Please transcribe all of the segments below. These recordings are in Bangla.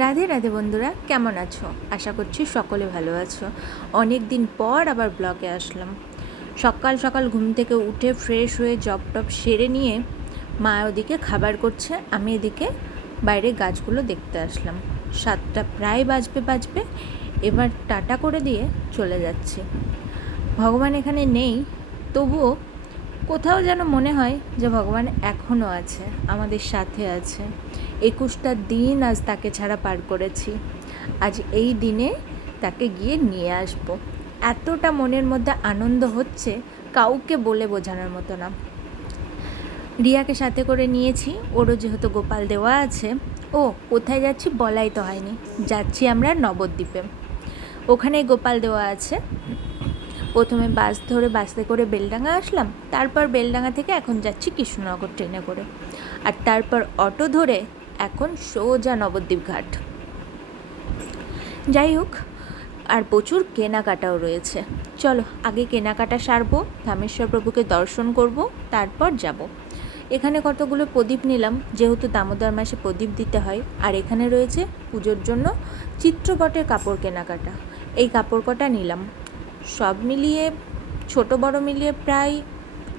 রাধে রাধে বন্ধুরা, কেমন আছো? আশা করছি সকলে ভালো আছো। অনেক দিন পর আবার ব্লগে আসলাম। সকাল সকাল ঘুম থেকে উঠে ফ্রেশ হয়ে জব টপ সেরে নিয়ে মা ওদিকে খাবার করছে, আমি এদিকে বাইরে গাছগুলো দেখতে আসলাম। 7টা প্রায় বাজবে। এবার টাটা করে দিয়ে চলে যাচ্ছি। ভগবান এখানে নেই, তবুও কোথাও যেন মনে হয় যে ভগবান এখনও আছে, আমাদের সাথে আছে। 21টা দিন আজ তাকে ছাড়া পার করেছি। আজ এই দিনে তাকে গিয়ে নিয়ে আসব। এতটা মনের মধ্যে আনন্দ হচ্ছে, কাউকে বলে বোঝানোর মতো না। রিয়াকে সাথে করে নিয়েছি, ওরও যেহেতু গোপাল দেওয়া আছে। ও কোথায় যাচ্ছি বলাই তো হয়নি, যাচ্ছি আমরা নবদ্বীপে। ওখানে গোপাল দেওয়া আছে। প্রথমে বাসে করে বেলডাঙা আসলাম, তারপর বেলডাঙা থেকে এখন যাচ্ছি কৃষ্ণনগর ট্রেনে করে, আর তারপর অটো ধরে এখন সোজা নবদ্বীপ ঘাট। যাই হোক, আর প্রচুর কেনাকাটাও রয়েছে। চলো আগে কেনাকাটা সারবো, ধামেশ্বর প্রভুকে দর্শন করব, তারপর যাব। এখানে কতগুলো প্রদীপ নিলাম, যেহেতু দামোদর মাসে প্রদীপ দিতে হয়। আর এখানে রয়েছে পুজোর জন্য চিত্রপটের কাপড় কেনাকাটা, এই কাপড় কটা নিলাম। সব মিলিয়ে ছোট বড় মিলিয়ে প্রায়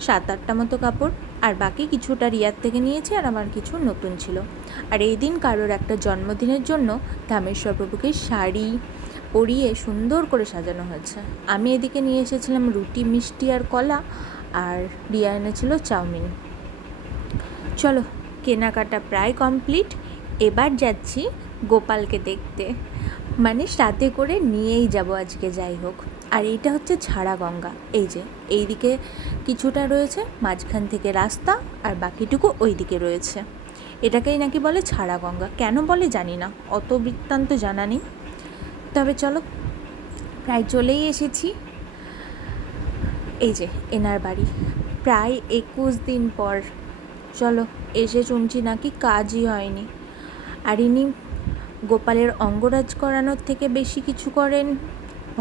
7-8টা মতো কাপড়, আর বাকি কিছুটা রিয়ার থেকে নিয়েছি, আর আমার কিছু নতুন ছিল। আর এই দিন কারোর একটা জন্মদিনের জন্য ধামেশ্বর প্রভুকে শাড়ি পরিয়ে সুন্দর করে সাজানো হয়েছে। আমি এদিকে নিয়ে এসেছিলাম রুটি, মিষ্টি আর কলা, আর রিয়া এনেছিল চাউমিন। চলো কেনাকাটা প্রায় কমপ্লিট, এবার যাচ্ছি গোপালকে দেখতে, মানে সাথে করে নিয়েই যাব আজকে। যাই হোক, আর এইটা হচ্ছে ছাড়া গঙ্গা। এই যে এইদিকে কিছুটা রয়েছে, মাঝখান থেকে রাস্তা, আর বাকিটুকু ওই দিকে রয়েছে। এটাকেই নাকি বলে ছাড়া গঙ্গা, কেন বলে জানি না, অত বৃত্তান্ত জানা নেই। তবে চলো, প্রায় চলেই এসেছি। এই যে এনার বাড়ি, প্রায় 21 দিন পর চলো এসে শুনছি নাকি কাজই হয়নি। আর ইনি গোপালের অঙ্গরাজ করানোর থেকে বেশি কিছু করেন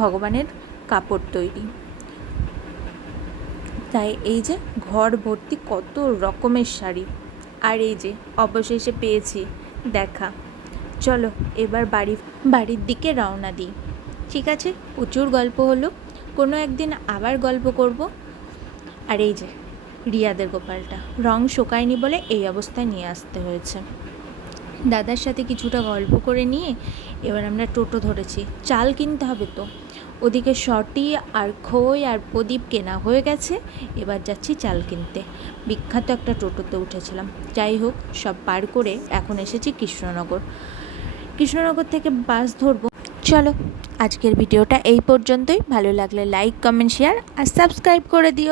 ভগবানের কাপড় তৈরি। তাই এই যে ঘর ভর্তি কত রকমের শাড়ি, আর এই যে অবশেষে পেয়েছি দেখা। চলো এবার বাড়ির দিকে রওনা দিই। ঠিক আছে, প্রচুর গল্প হলো, কোনো একদিন আবার গল্প করব। আর এই যে রিয়াদের গোপালটা রং শোকায়নি বলে এই অবস্থায় নিয়ে আসতে হয়েছে। দাদার সাথে কিছুটা গল্প করে নিয়ে এবার আমরা টোটো ধরেছি, চাল কিনতে হবে তো। ওদিকে শটি আর খই আর প্রদীপ কেনা হয়ে গেছে, এবার যাচ্ছি চাল কিনতে। বিখ্যাত একটা টোটোতে উঠেছিলাম। যাই হোক, সব পার করে এখন এসেছি কৃষ্ণনগর থেকে বাস ধরবো। চলো আজকের ভিডিওটা এই পর্যন্তই। ভালো লাগলে লাইক, কমেন্ট, শেয়ার আর সাবস্ক্রাইব করে দিও।